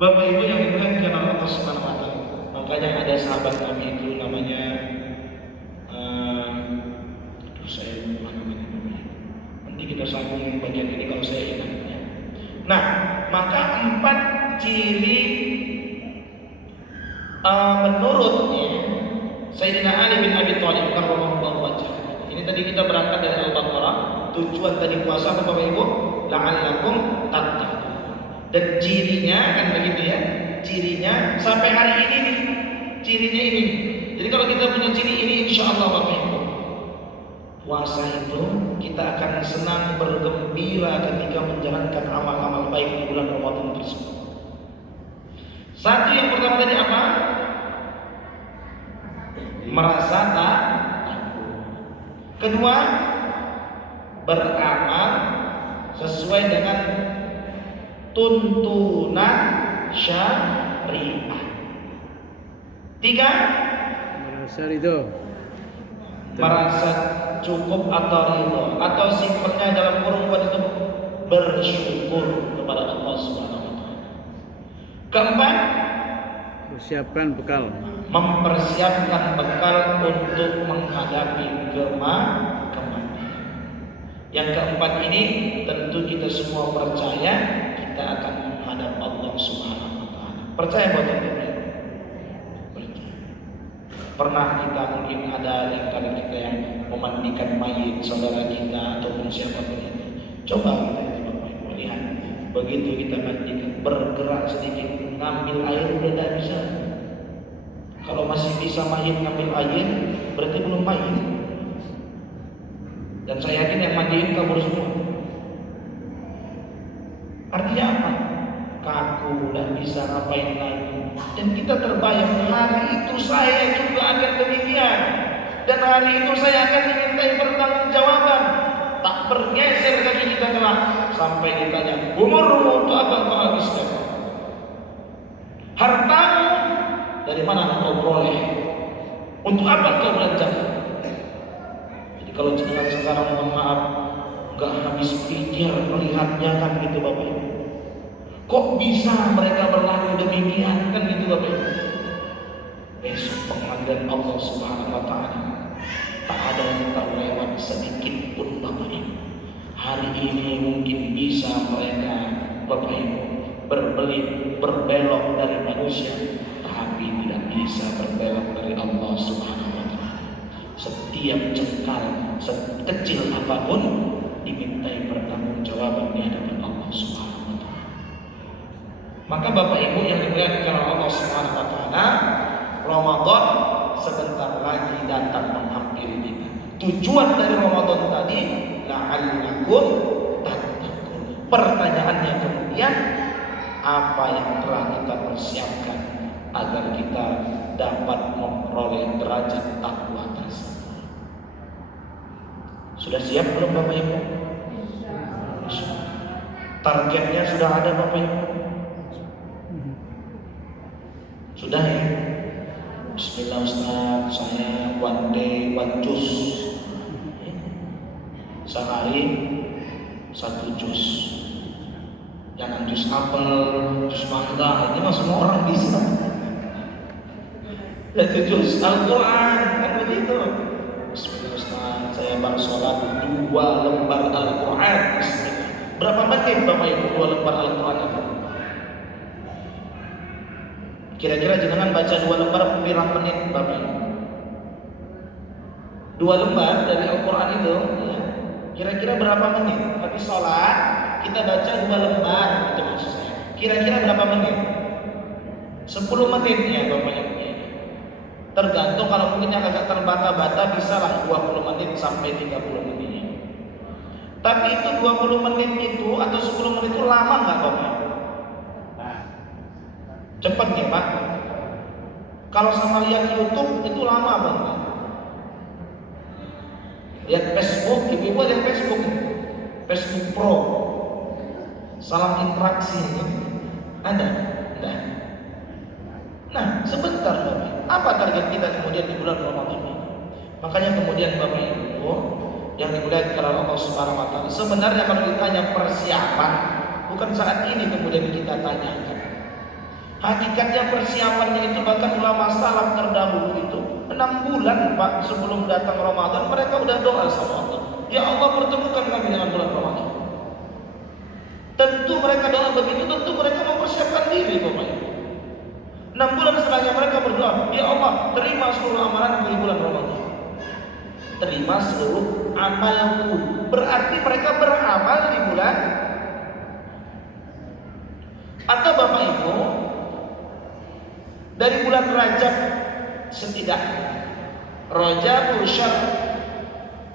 Bapak Ibu yang dimuliakan oleh Allah Subhanahu wa taala. Makanya ada sahabat Nabi itu namanya saya lupa namanya. Nanti kita sambung bagian ini kalau saya ingat ya. Nah, maka 4 ciri menurutnya Sayyidina Ali bin Abi Thalib karramallahu wajhahu. Ini tadi kita berangkat dari Al-Baqarah. Tujuan tadi puasa Bapak Ibu, la'allakum tattaqun. Dan cirinya kan begitu ya. Cirinya sampai hari ini nih. Cirinya ini. Jadi kalau kita punya ciri ini insyaallah Bapak Ibu, puasa itu kita akan senang bergembira ketika menjalankan amal-amal baik di bulan Ramadan tersebut. Satu yang pertama tadi apa? Merasa takut. Kedua, beramal sesuai dengan tuntunan syariah. 3, merasa ridho, merasa cukup atau ridho, atau simpelnya dalam kurung buat itu bersyukur kepada Allah Subhanahu wa taala. Keempat, persiapkan bekal, mempersiapkan bekal untuk menghadapi kematian. Yang keempat ini tentu kita semua percaya kita akan menghadap Allah Subhanahu wa taala. Percaya bahwa tidak? Pernah kita mungkin ada yang kali kita yang memandikan mayit saudara kita ataupun siapapun itu. Coba kita Bapak Ibu lihat, begitu kita mandikan bergerak sedikit ngambil air udah tidak bisa. Kalau masih bisa mayit ngambil air berarti belum mayit. Dan saya yakin yang mandiin kabur semua. Artinya apa? Kaku, dan bisa ngapain lagi. Dan kita terbayang hari itu saya juga akan demikian. Dan hari itu saya akan dimintai pertanggungjawaban. Tak bergeser kaki kita kelak sampai ditanya, umurmu untuk apa kau habiskan? Hartamu dari mana kau peroleh? Untuk apa kau belanjakan? Jadi kalau jenengan sekarang mohon maaf nggak habis pikir melihatnya kan gitu Bapak Ibu. Kok bisa mereka berlaku demikian kan gitu Bapak Ibu? Besok pengadilan Allah Subhanahu wa taala tak ada yang terlewat sedikit pun Bapak Ibu. Hari ini mungkin bisa mereka Bapak Ibu berbelit berbelok dari manusia, tapi tidak bisa berbelok dari Allah Subhanahu wa taala. Setiap jengkal sekecil apapun dimintai pertanggungjawaban di hadapan Allah Subhanahu. Maka Bapak Ibu yang dimuliakan oleh Allah Subhanahu wa taala, Ramadan sebentar lagi datang menghampiri kita. Tujuan dari Ramadan tadi la'allakum tattaqun. Pertanyaannya kemudian, apa yang telah kita persiapkan agar kita dapat memperoleh derajat takwa tersebut? Sudah siap belum Bapak Ibu? Targetnya sudah ada Bapak Ibu? Sudah ya? Bismillah Ustaz, saya one day one juz. Sehari 1 juz. Jangan juz apel, juz mangga, ini mah semua orang bisa. 1 juz Al-Quran, kan begitu. Bismillah Ustaz, saya baru sholat 2 lembar Al-Quran. Bismillah. Berapa menit Bapak Ibu 2 lembar Al-Quran itu? Kira-kira jenengan baca 2 lembar berapa menit Bapak Ibu? 2 lembar dari Al-Quran itu ya, kira-kira berapa menit? Habis sholat kita baca 2 lembar, itu maksud saya. Kira-kira berapa menit? 10 menit ya Bapak Ibu. Tergantung, kalau mungkin yang agak terbata-bata bisa lah 20 menit sampai 30 menit. Tapi itu 20 menit itu atau 10 menit itu lama nggak Bapak Ibu? Cepat ya Pak. Kalau sama lihat YouTube itu lama banget. Lihat Facebook, ibu-ibu lihat Facebook, Facebook Pro, salam interaksi, ada? Nah, sebentar Bapak. Apa target kita kemudian di bulan Ramadan ini? Makanya kemudian Bapak Ibu yang dimuliakan oleh Allah Subhanahu wa taala, sebenarnya kalau ditanya persiapan, bukan saat ini kemudian kita tanyakan. Hakikatnya persiapannya itu bahkan ulama salaf terdahulu itu 6 bulan Pak sebelum datang Ramadan mereka udah doa sama Allah. Ya Allah pertemukan kami dengan bulan Ramadan. Tentu mereka doa begitu, tentu mereka mempersiapkan diri Bapak Ibu. 6 bulan setelahnya mereka berdoa, ya Allah terima seluruh amalan di bulan Ramadan. Terima seluruh amalku. Berarti mereka beramal di bulan. Atau Bapak Ibu dari bulan Rajab setidaknya Rajabul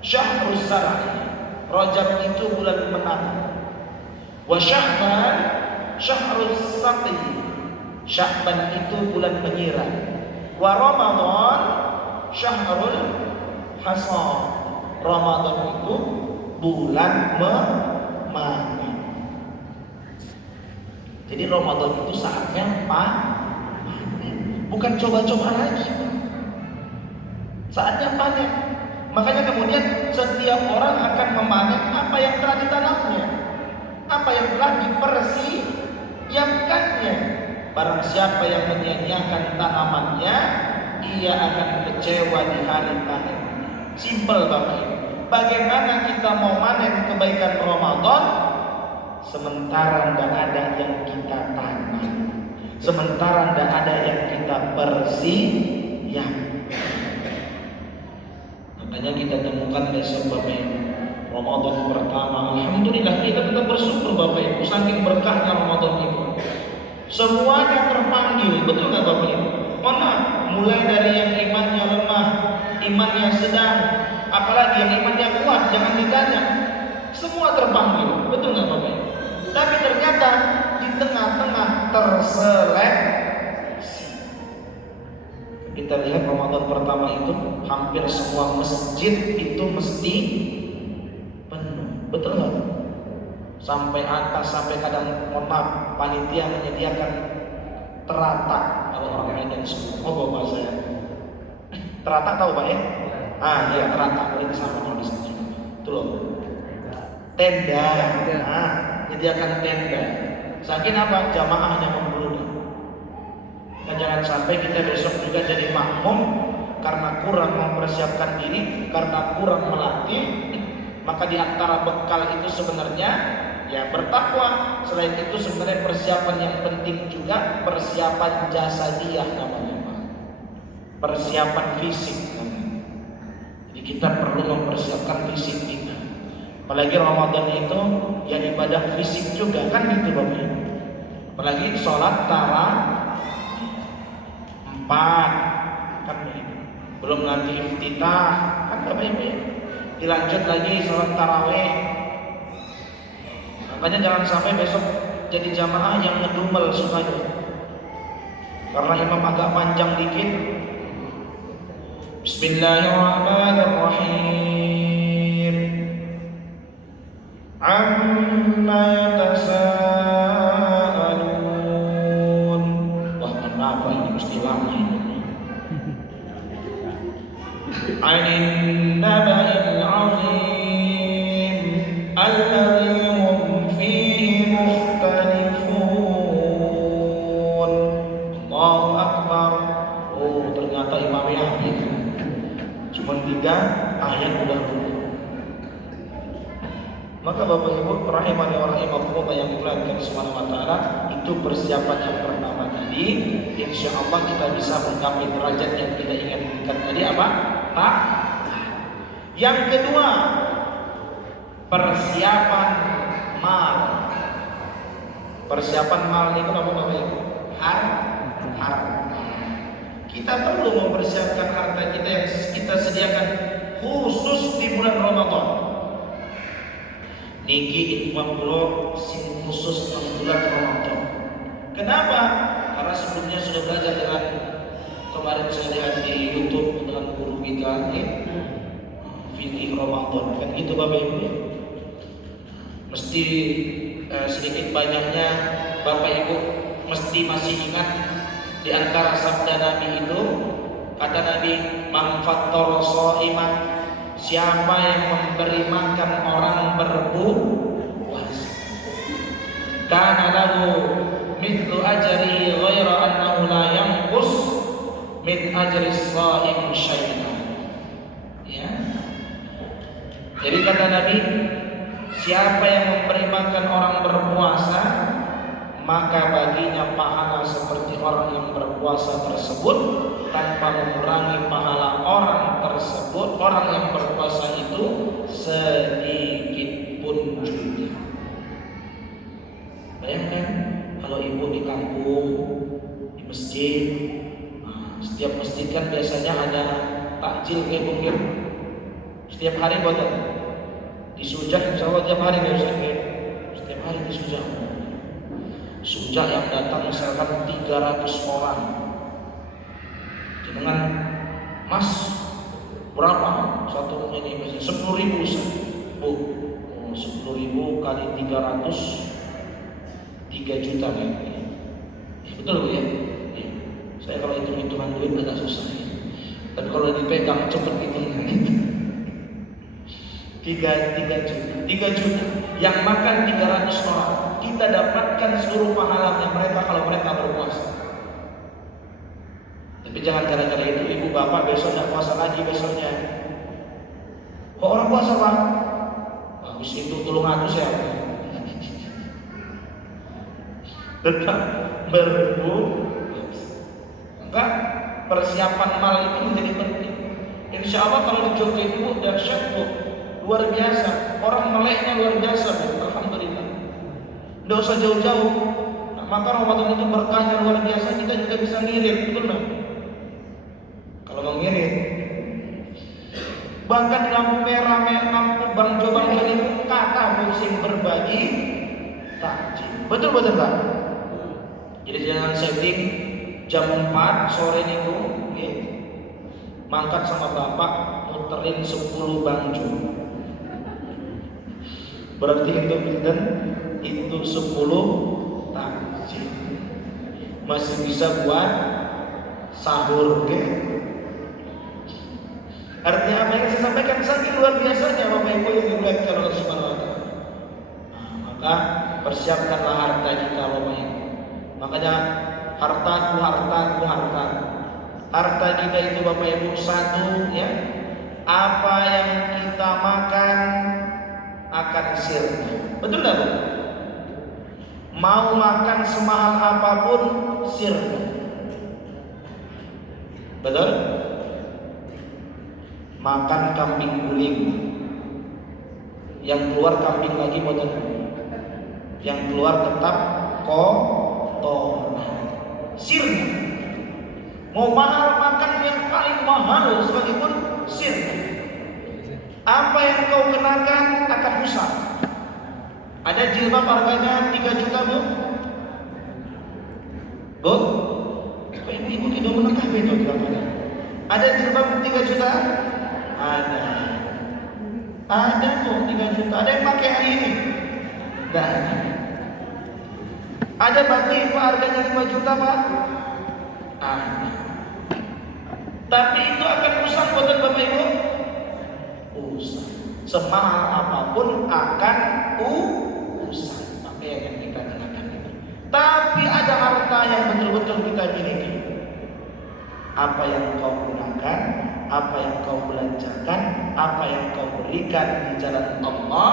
Syahrul Zarah. Rajab itu bulan menanam. Wa Sya'ban Syahrul Saqi. Sya'ban itu bulan menyiram. Wa Ramadan Syahrul Hasad. Ramadan itu bulan memanen. Jadi Ramadan itu saatnya panen, bukan coba-coba lagi. Saatnya panen. Makanya kemudian setiap orang akan memanen apa yang telah ditanamnya, apa yang telah dipersiapkannya. Barang siapa yang menyia-nyiakan tanamannya, ia akan kecewa di hari panen. Simpel Bapak Ibu. Bagaimana kita mau manen kebaikan Ramadan sementara tidak ada yang kita tanam, sementara tidak ada yang kita persiapkan. Makanya kita temukan besok Bapak Ibu Ramadan pertama, alhamdulillah kita tetap bersyukur Bapak Ibu, saking berkahnya Ramadan itu. Semuanya terpanggil, betul nggak Bapak Ibu? Mana? Mulai dari yang imannya lemah, imannya sedang, apalagi yang imannya kuat, jangan ditanya. Semua terpanggil, betul nggak Bapak Ibu? Tapi ternyata di tengah-tengah terseleksi. Kita lihat Ramadan pertama itu hampir semua masjid itu mesti penuh, betul nggak? Sampai atas, sampai kadang maaf panitia menyediakan teratak kalau orang Medan semua. Oh bapak saya teratak tahu Pak ya? Iya teratak, boleh disama kalau di sini. Itu loh. Tenda. Menyediakan tenda. Saking apa? Jamaahnya membludak. Dan jangan sampai kita besok juga jadi makmum karena kurang mempersiapkan diri, karena kurang melatih. Maka di antara bekal itu sebenarnya ya bertakwa. Selain itu sebenarnya persiapan yang penting juga persiapan jasadiah namanya, persiapan fisik. Jadi kita perlu mempersiapkan fisik kita. Apalagi Ramadan itu ya ibadah fisik juga kan gitu Bapak Ibu. Apalagi sholat tarawih 4 kan begitu. Belum nanti iftitah kan Bapak Ibu ya. Dilanjut lagi sholat tarawih. Makanya jangan sampai besok jadi jamaah yang ngedumel sukanya. Karena imam agak panjang dikit. Bismillahirrahmanirrahim. Amma yatasaalun. Wah, kenapa ini mesti lama ini? Anin naba'il 'azim alladzi hum fihi mukhtalifun. Allahu akbar. Oh, ternyata imamnya cuma 3 ayat udah dulu. Maka Bapak Ibu rahimani wa rahimakumullah yang dimuliakan Subhanahu wa taala, itu persiapan yang pertama tadi. Insyaallah kita bisa mencapai derajat yang kita inginkan tadi apa? Tak. Yang kedua, persiapan mal. Persiapan mal itu apa Bapak Ibu? Harta. Kita perlu mempersiapkan harta kita yang kita sediakan khusus di bulan Ramadan. Niki imam kula sing khusus bulan Ramadan. Kenapa? Karena sebelumnya sudah belajar dengan kemarin saya lihat di YouTube dengan guru kita fikih Ramadan kan gitu Bapak Ibu. Mesti sedikit banyaknya Bapak Ibu mesti masih ingat di antara sabda Nabi itu, kata Nabi, man fattara sha'iman, siapa yang memberi makan orang berpuasa, kana lahu mithlu ajri ghaira min ajris shaim syai'an. Ya. Jadi kata Nabi, siapa yang memberi makan orang berpuasa, maka baginya pahala seperti orang yang berpuasa tersebut tanpa mengurangi pahala orang tersebut, orang yang berpuasa itu sedikit pun juga. Bayangkan kalau ibu di kampung, di masjid, setiap masjid kan biasanya ada takjil kayak mungkin setiap hari buat disujah, insya Allah tiap hari nggak usah setiap hari disujah. Sujah yang datang misalkan 300 orang, dengan mas berapa satu ini biasanya 10.000 bu, 10.000 kali 300 3 juta kan? Betul bu ya? Ya. Saya kalau hitung-hitungan duit agak susah ya. Tapi kalau dipegang cepet hitungan. 3 juta yang makan 300 orang, kita dapatkan seluruh pahalanya mereka kalau mereka berpuasa. Tapi jangan gara-gara itu ibu bapak besok tidak puasa lagi besoknya. Kok orang puasa pak? Habis itu tolong aku ya. Tetap berpuasa. Enggak, persiapan mal itu menjadi penting. Insya Allah kalau di Jogja itu dahsyat bu, luar biasa. Orang meleknya luar biasa bu, alhamdulillah. Tidak usah jauh-jauh. Nah, maka Ramadan itu berkahnya luar biasa. Kita juga bisa ngirit, betul nggak? Kalau mau ngirit, bahkan di lampu merah, lampu bang itu kata musim berbagi takjil. Betul nggak? Jadi jangan setting jam 4 sore itu, ya, mangkat sama bapak muterin 10 bangjo. Berarti itu pinten? Itu 10 takjil. Masih bisa buat sahur, ya. Artinya apa yang saya sampaikan saking luar biasanya Bapak Ibu yang dimuliakan oleh Subhanahu wa Ta'ala. Maka persiapkanlah harta kita Bapak Ibu. Makanya harta. Harta kita itu Bapak Ibu satu ya. Apa yang kita makan akan sirna. Betul enggak Bu? Mau makan semahal apapun sirna. Betul? Makan kambing guling, yang keluar kambing lagi betul. Yang keluar tetap kotor. Sirna. Mau mahal makan yang paling mahal sekalipun sirna. Apa yang kau kenakan akan rusak. Ada jilbab harganya 3 juta bu. Bu, ibu tidak menengah itu jilbabnya. Ada jilbab 3 juta? Ada tuh 3 juta. Ada yang pakai hari ini? Tidak ada. Ada baju ibu harganya 5 juta pak? Ada. Tapi itu akan rusak buat Bapak Ibu? Rusak. Semahal apapun akan rusak. Apa yang kita kenakan itu. Tapi ada harta yang betul-betul kita miliki. Apa yang kau gunakan, apa yang kau belanjakan, apa yang kau berikan di jalan Allah,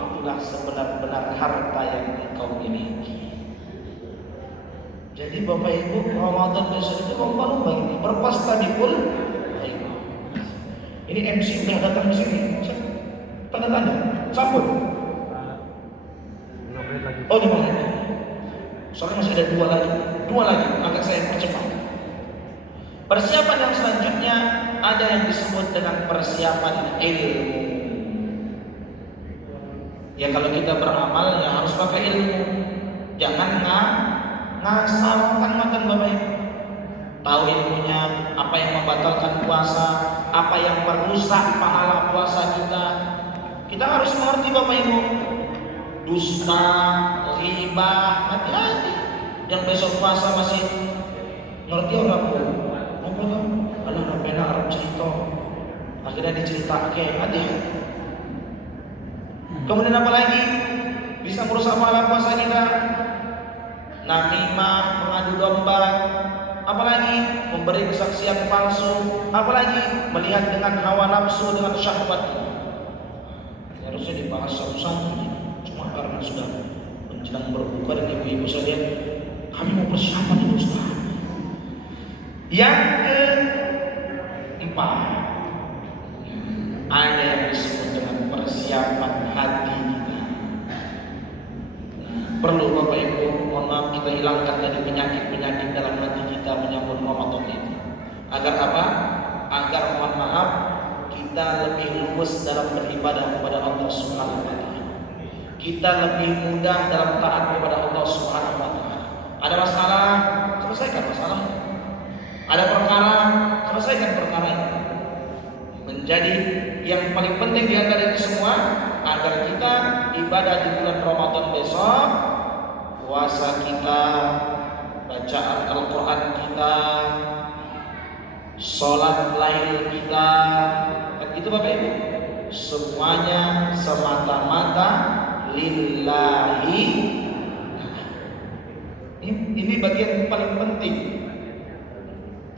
itulah sebenar-benar harta yang kau miliki. Jadi Bapak Ibu, Ramadan besok itu lomba-lomba ini berpesta di pul. Ini MC udah datang di sini. Tanda-tanda, sambut. 5 menit lagi. Oh 5 menit. Soalnya masih ada 2 lagi. Agak saya percepat. Persiapan yang selanjutnya ada yang disebut dengan persiapan ilmu. Ya kalau kita beramal ya harus pakai ilmu. Jangan ngasal makan Bapak Ibu. Tahu ilmunya, apa yang membatalkan puasa, apa yang merusak pahala puasa kita. Kita harus mengerti Bapak Ibu. Dusta, ghibah, hati-hati. Yang besok puasa masih ngerti orang Bu. Anak pena Arab cerita, akhirnya diceritakan, hati-hati. Kemudian apa lagi bisa merusak pahala puasa kita? Namimah, mengadu domba, apalagi memberi kesaksian palsu, apalagi melihat dengan hawa nafsu, dengan syahwat. Harusnya dibahas satu-satu, cuma karena sudah menjelang berbuka dan ibu-ibu saya lihat kami mau persiapan itu Ustaz. Yang keempat, ada yang disebut dengan persiapan hati kita. Perlu Bapak Ibu, mohon maaf, kita hilangkan dari penyakit-penyakit dalam hati kita menyambut Ramadan ini. Agar apa? Agar mohon maaf, kita lebih luwes dalam beribadah kepada Allah Subhanahu wa taala. Kita lebih mudah dalam taat kepada Allah Subhanahu wa taala. Ada masalah, selesaikan masalah. Ada perkara, selesaikan perkara itu. Menjadi yang paling penting di antara itu semua, agar kita ibadah di bulan Ramadan besok, puasa kita, bacaan Al-Quran kita, sholat lail kita, itu Bapak Ibu, semuanya semata-mata lillahi. Ini bagian paling penting.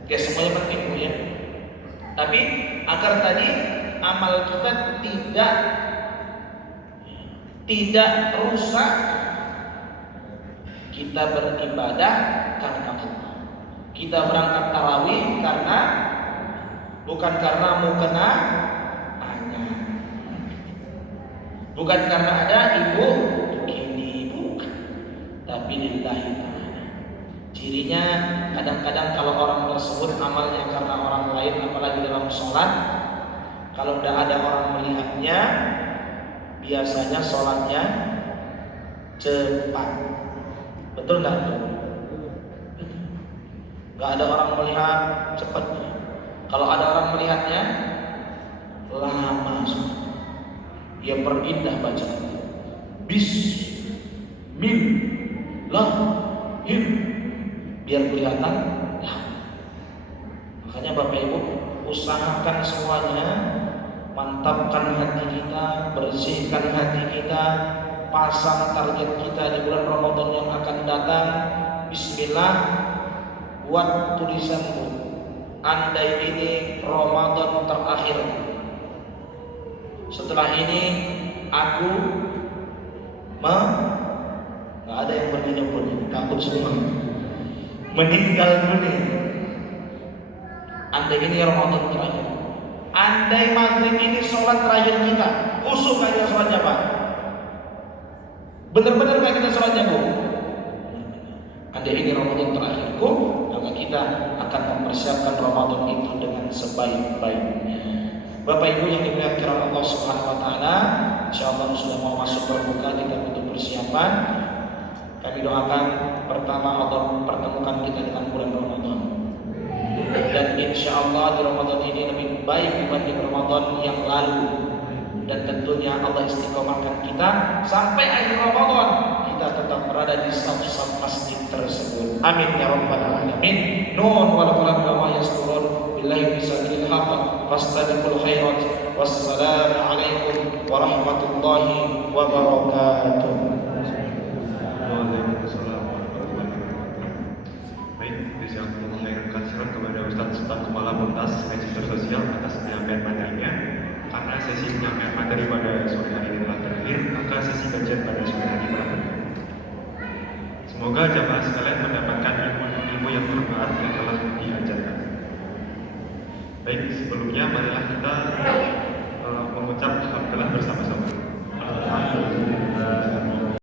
Ya semuanya penting Bu ya. Tapi agar tadi amal kita tidak rusak, kita beribadah karena Allah. Kita berangkat tarawih bukan karena mau kena tanya, bukan karena ada ibu begini, bukan, tapi lillahi ta'ala. Cirinya kadang-kadang kalau orang tersebut amalnya karena orang lain, apalagi dalam sholat, kalau tidak ada orang melihatnya, biasanya sholatnya cepat. Betul nggak? Nggak ada orang melihat, cepat. Kalau ada orang melihatnya, lama. Dia perindah bacaan. Bismillahirrahmanirrahim. Biar kelihatan lama. Makanya Bapak Ibu, usahakan semuanya, mantapkan hati kita, bersihkan hati kita, pasang target kita di bulan Ramadan yang akan datang. Bismillah, buat tulisanmu, andai ini Ramadan terakhir, setelah ini aku nggak ada yang berani, takut semua, meninggal dunia. Andai ini Ramadan terakhir, andai maghrib ini sholat terakhir kita, khusyuk aja sholatnya Pak, benar-benar kayak kita sholatnya Bu. Andai ini Ramadan terakhirku, maka kita akan mempersiapkan Ramadan itu dengan sebaik-baiknya. Bapak Ibu yang dimuliakan Allah Subhanahu wa taala, insyaallah sudah mau masuk berbuka, kita butuh persiapan. Kami doakan pertama Allah pertemukan kita dengan bulan Ramadan. Dan insyaallah di Ramadan ini lebih baik dibanding Ramadan yang lalu. Dan tentunya Allah istiqomahkan kita sampai akhir Ramadan, kita tetap berada di saf-saf masjid tersebut. Amin ya rabbal alamin. Nun wal qalam wa ma yasturun. Billahi bisadil haqq fastabiqul khairat. Wassalamu alaikum warahmatullahi wabarakatuh. Waalaikumsalam warahmatullahi wabarakatuh. Baik, bisa aku mengirimkan surat kepada Ustadz Sultan Kepala Buntas Register Sosial atas penyampaian materinya. Karena sesi penyampaian materi pada sore hari ini telah berakhir, maka sesi kajian pada sore hari telah berakhir. Semoga jamaah sekalian mendapatkan ilmu yang bermanfaat yang telah diajarkan. Baik, sebelumnya marilah kita mengucap